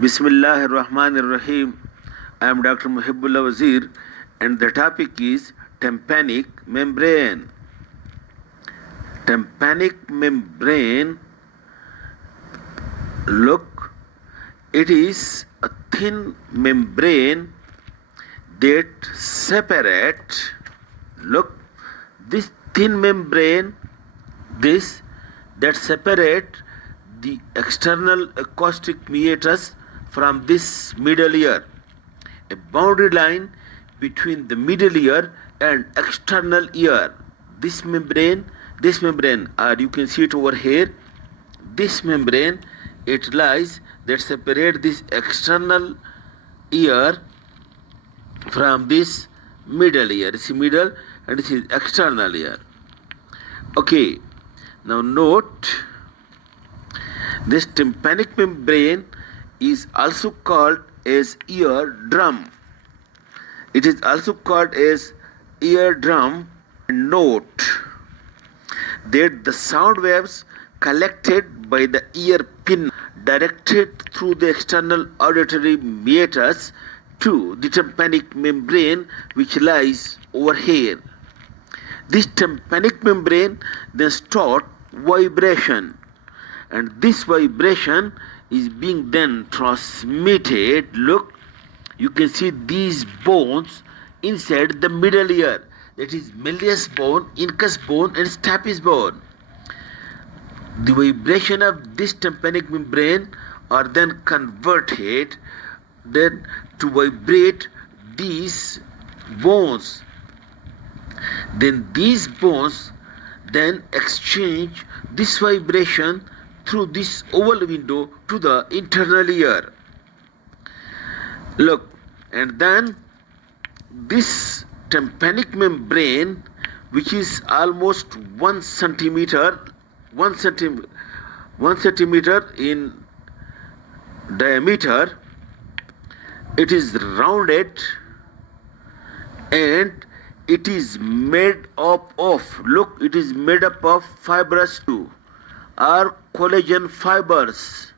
Bismillah ar-Rahman ar-Rahim. I am Dr. Mohibullah Wazir and the topic is tympanic membrane. Tympanic membrane, look, it is a thin membrane that separate, look, this thin membrane, this that separate the external acoustic meatus from this middle ear, a boundary line between the middle ear and external ear. This membrane, you can see it over here. This membrane, it lies that separate this external ear from this middle ear. This is middle and this is external ear. Okay, now note this tympanic membrane is also called as eardrum. It is also called as eardrum. Note that the sound waves collected by the ear pin directed through the external auditory meatus to the tympanic membrane which lies over here. This tympanic membrane then start vibration, and this vibration is being then transmitted. Look, you can see these bones inside the middle ear, that is Malleus bone, incus bone and stapes bone. The vibration of this tympanic membrane are then converted then to vibrate these bones. Then these bones then exchange this vibration through this oval window to the internal ear. Look, and then this tympanic membrane, which is almost 1 centimeter in diameter, it is rounded and it is made up of, look, it is made up of fibrous tissue or collagen fibers.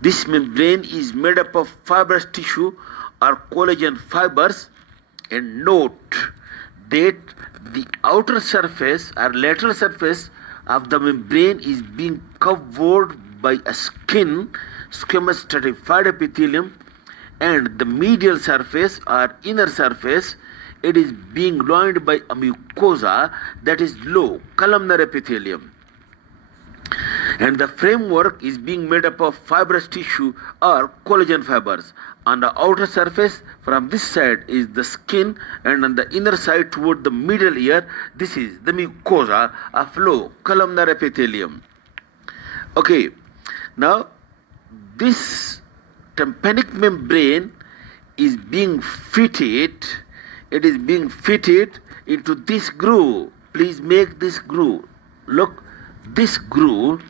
This membrane is made up of fibrous tissue or collagen fibers, and note that the outer surface or lateral surface of the membrane is being covered by a skin, squamous stratified epithelium, and the medial surface or inner surface, it is being lined by a mucosa, that is low columnar epithelium, and the framework is being made up of fibrous tissue or collagen fibers. On the outer surface from this side is the skin, and on the inner side toward the middle ear, this is the mucosa of low columnar epithelium. Okay, now this tympanic membrane is being fitted, it is being fitted into this groove. Please make this groove. Look, this groove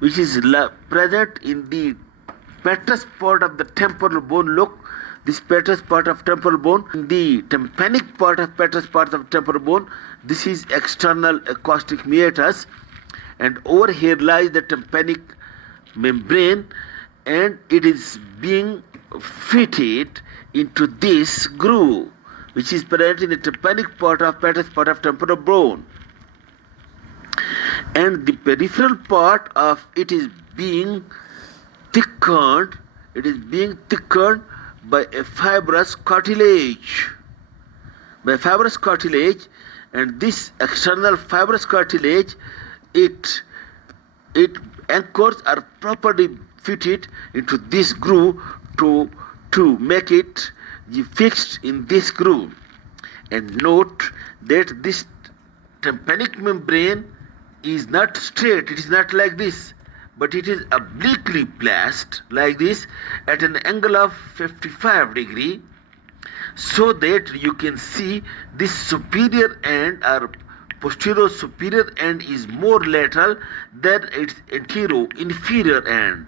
which is present in the petrous part of the temporal bone. Look, this petrous part of temporal bone, the tympanic part of petrous part of temporal bone, this is external acoustic meatus, and over here lies the tympanic membrane, and it is being fitted into this groove which is present in the tympanic part of petrous part of temporal bone, and the peripheral part of it is being thickened, by a fibrous cartilage, and this external fibrous cartilage, it anchors are properly fitted into this groove to make it fixed in this groove. And note that this tympanic membrane is not straight, it is not like this, but it is obliquely placed like this at an angle of 55 degree, so that you can see this superior end or posterior superior end is more lateral than its anterior inferior end,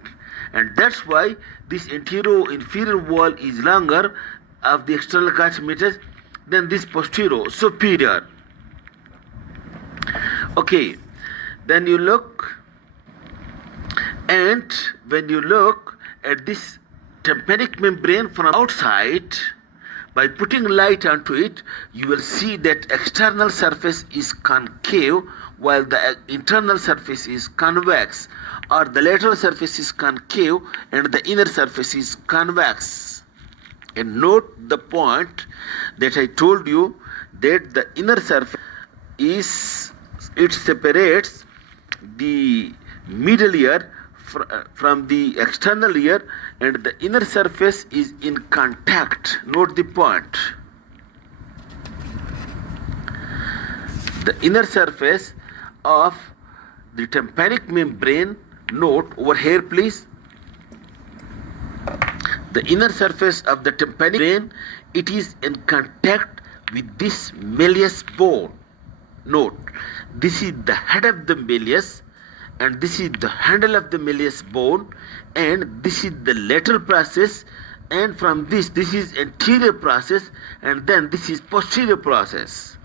and that's why this anterior inferior wall is longer of the external meatus than this posterior superior. Okay, then you look, and when you look at this tympanic membrane from outside, by putting light onto it, you will see that external surface is concave while the internal surface is convex, or the lateral surface is concave and the inner surface is convex. And note the point that I told you, that the inner surface it separates the middle ear from the external ear, and the inner surface is in contact. Note the point. The inner surface of the tympanic membrane, note over here please. The inner surface of the tympanic membrane, it is in contact with this malleus bone. Note, this is the head of the malleus, and this is the handle of the malleus bone, and this is the lateral process, and from this is anterior process, and then this is posterior process.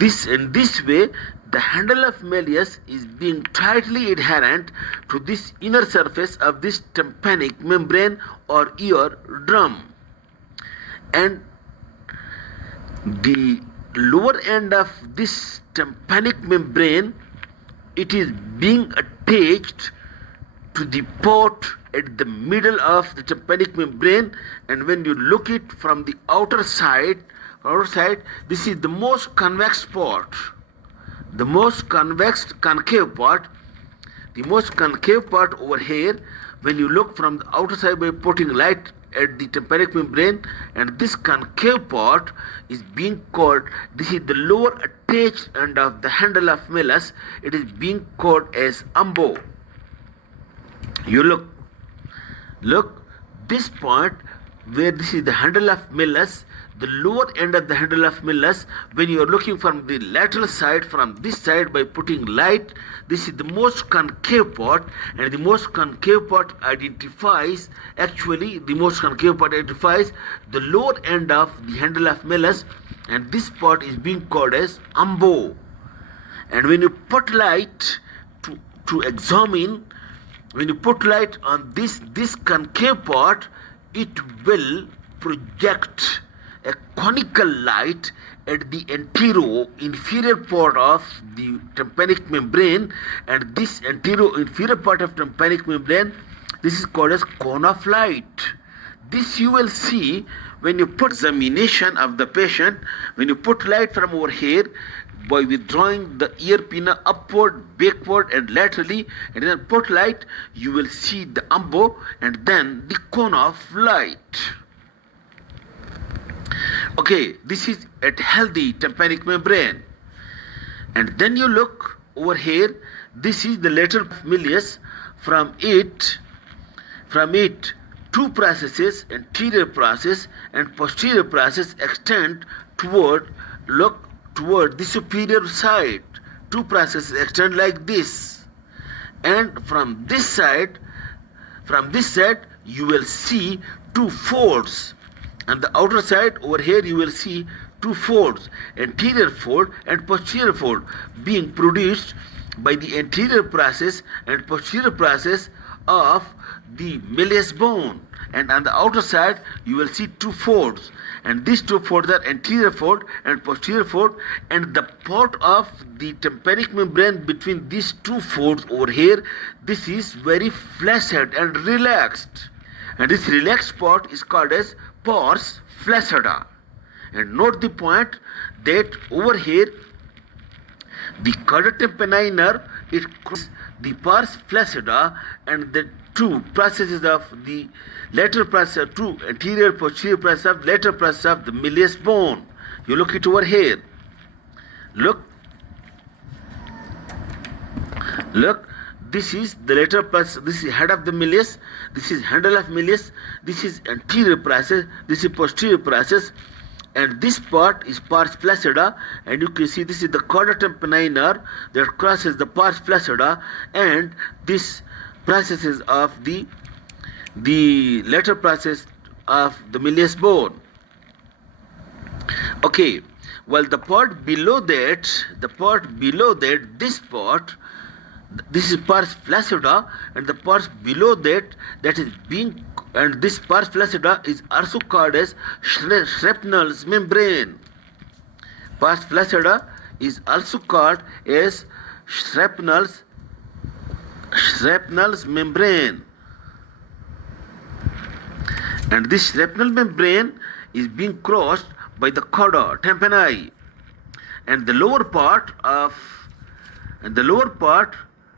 In this way, the handle of malleus is being tightly adherent to this inner surface of this tympanic membrane or ear drum, and the lower end of this tympanic membrane, it is being attached to the port at the middle of the tympanic membrane, and when you look it from the outer side, this is the most convex part, the most concave part. The most concave part over here, when you look from the outer side by putting light at the tympanic membrane, and this concave part is being called, this is the lower attached end of the handle of malleus, it is being called as umbo. You look this point where this is the handle of malleus, the lower end of the handle of malleus. When you are looking from the lateral side, from this side by putting light, this is the most concave part, and the most concave part identifies the lower end of the handle of malleus, and this part is being called as umbo. And when you put light to examine, when you put light on this concave part, it will project a conical light at the inferior part of the tympanic membrane, and this inferior part of tympanic membrane, this is called as cone of light. This you will see when you put examination of the patient, when you put light from over here by withdrawing the ear pinna upward, backward and laterally, and then put light, you will see the umbo and then the cone of light. Okay, this is a healthy tympanic membrane. And then you look over here, this is the lateral malleus. From it, two processes, anterior process and posterior process, extend toward the superior side. Two processes extend like this, and from this side you will see two folds. On the outer side over here you will see two folds, anterior fold and posterior fold, being produced by the anterior process and posterior process of the malleus bone. And on the outer side you will see two folds, and these two folds are anterior fold and posterior fold, and the part of the tympanic membrane between these two folds over here, this is very flaccid and relaxed, and this relaxed part is called as pars flaccida. And note the point that over here the cauda tympani nerve, it crosses the pars flaccida, and the two processes of the lateral process, two anterior posterior process of lateral process of the malleus bone. You look it over here. Look, this is the lateral process, this is head of the malleus, this is handle of malleus, this is anterior process, this is posterior process, and this part is pars flaccida, and you can see this is the cauda tympani nerve that crosses the pars flaccida, and this processes of the lateral process of the malleus bone. Okay, well, the part below that, this is pars flaccida, and the part below that is being And this pars flaccida is also called as shrapnel's membrane. Pars flaccida is also called as shrapnel's membrane. And this shrapnel membrane is being crossed by the chorda tympani, and the lower part,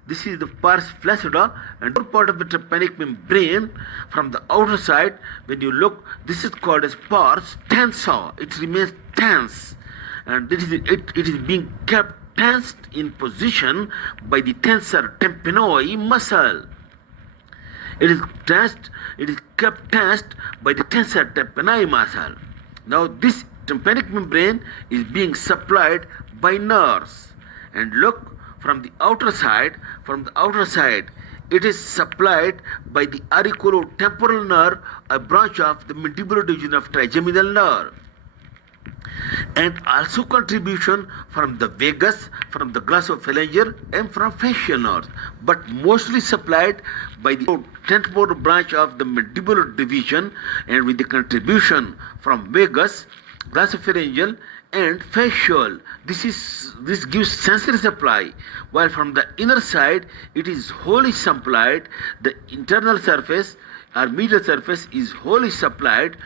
this is the pars flaccida, and lower part of the tympanic membrane from the outer side, when you look, this is called as pars tensa. It remains tense, and it is being kept tensed in position by the tensor tympanoid muscle. It is kept tensed by the tensor tympani muscle. Now this tympanic membrane is being supplied by nerves, and look, from the outer side, it is supplied by the auriculotemporal nerve, a branch of the mandibular division of trigeminal nerve, and also contribution from the vagus, from the glossopharyngeal, and from facial nerves, but mostly supplied by the temporal branch of the mandibular division, and with the contribution from vagus, glossopharyngeal, and facial. This gives sensory supply, while from the inner side it is wholly supplied. The internal surface or medial surface is wholly supplied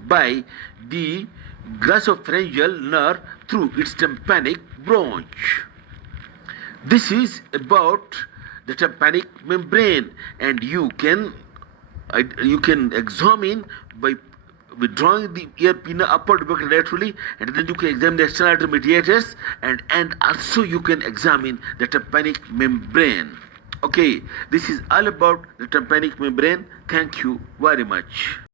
by the glossopharyngeal nerve through its tympanic branch. This is about the tympanic membrane, and you can examine by withdrawing the ear pinna upward laterally, and then you can examine the external mediators, and also you can examine the tympanic membrane. Okay, this is all about the tympanic membrane. Thank you very much.